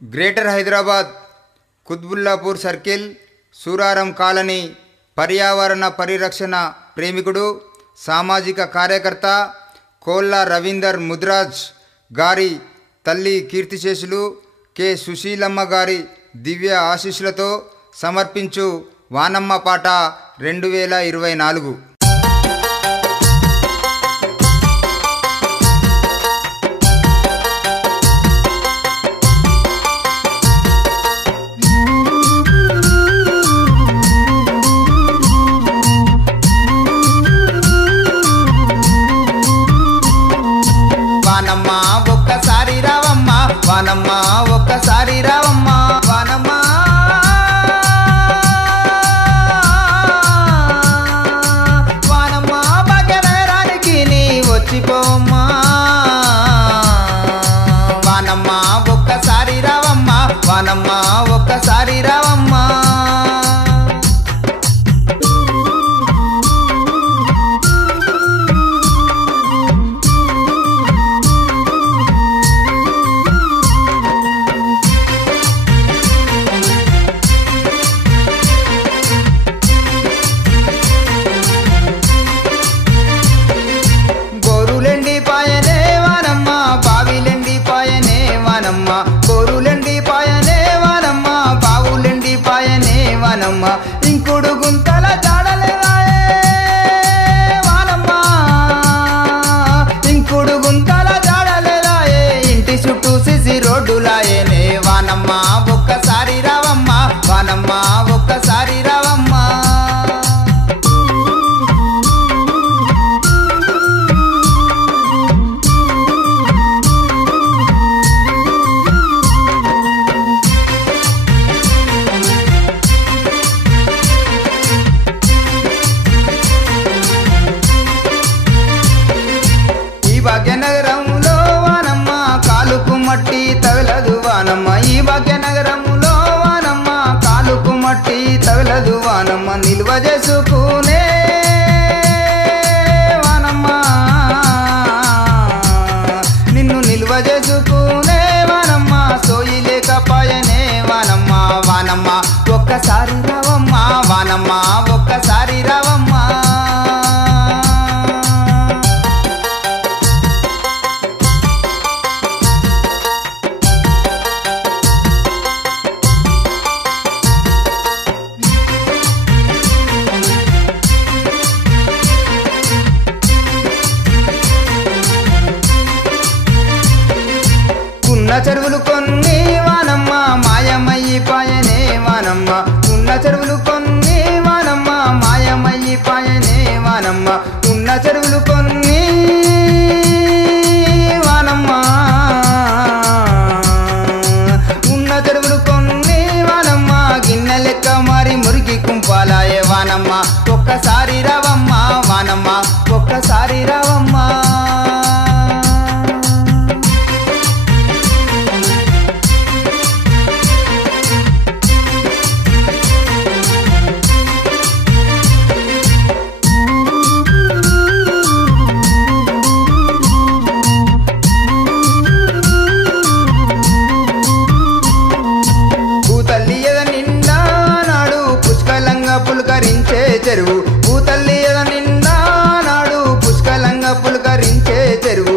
Greater Hyderabad Qutbullapur circle Suraram colony పర్యావరణ పరిరక్షణ ప్రేమికుడు సామాజిక కార్యకర్త కోళ్ళ రవీందర్ ముద్రాజ్ గారి తల్లి కీర్తిశేషులు కె సుశీలమ్మ గారి దివ్య ఆశీస్సులతో సమర్పించు వానమ్మ పాట 2024. వానమ్మ ఒక్కసారి రావమ్మ వానమ్మ ఒక్కసారి రావమ్మ వానమ్మ వానమ్మ భాగ్యనగరానికి నీ వచ్చిపోమ్మా వానమ్మ ఒక్కసారి రావమ్మ వానమ్మ ఒక్కసారి రావమ్మ ఇంకుడు గుంతల జాడలేదాయే వానమ్మ ఇంకుడు గుంతల జాడలేదాయే ఇంటి చుట్టూ సిసి రోడ్డులాయనే వానమ్మ ఒక్కసారి రావమ్మ వానమ్మ ఒక్కసారి రావమ్మ భాగ్యనగరంలో వానమ్మ కాలుకు మట్టి తగలదు వానమ్మ ఈ భాగ్యనగరంలో వానమ్మ కాలుకు మట్టి తగలదు వానమ్మ నిల్వ చేసుకునే వానమ్మ నిన్ను నిల్వ చేసుకునే వానమ్మ సోయి లేకపాయనే వానమ్మ వానమ్మ ఒక్కసారి రావమ్మ వానమ్మ ఒక్కసారి రావమ్మ ఉన్న చెరువులు కొన్ని వానమ్మ మాయమయ్యి పాయనే వానమ్మ ఉన్న చెరువులు కొన్ని వానమ్మ మాయమయ్యి పాయనే వానమ్మ ఉన్న చెరువులు కొన్ని వానమ్మ ఉన్న చెరువులు కొన్ని వానమ్మ గిన్నె లెక్క మారి మురికి కుంపాలాయే వానమ్మ ఒక్కసారి రావమ్మ వానమ్మ ఒక్కసారి రావమ్మ పులకరించే చెరువు భూతల్లి నిండా నాడు పుష్కలంగా పులకరించే చెరువు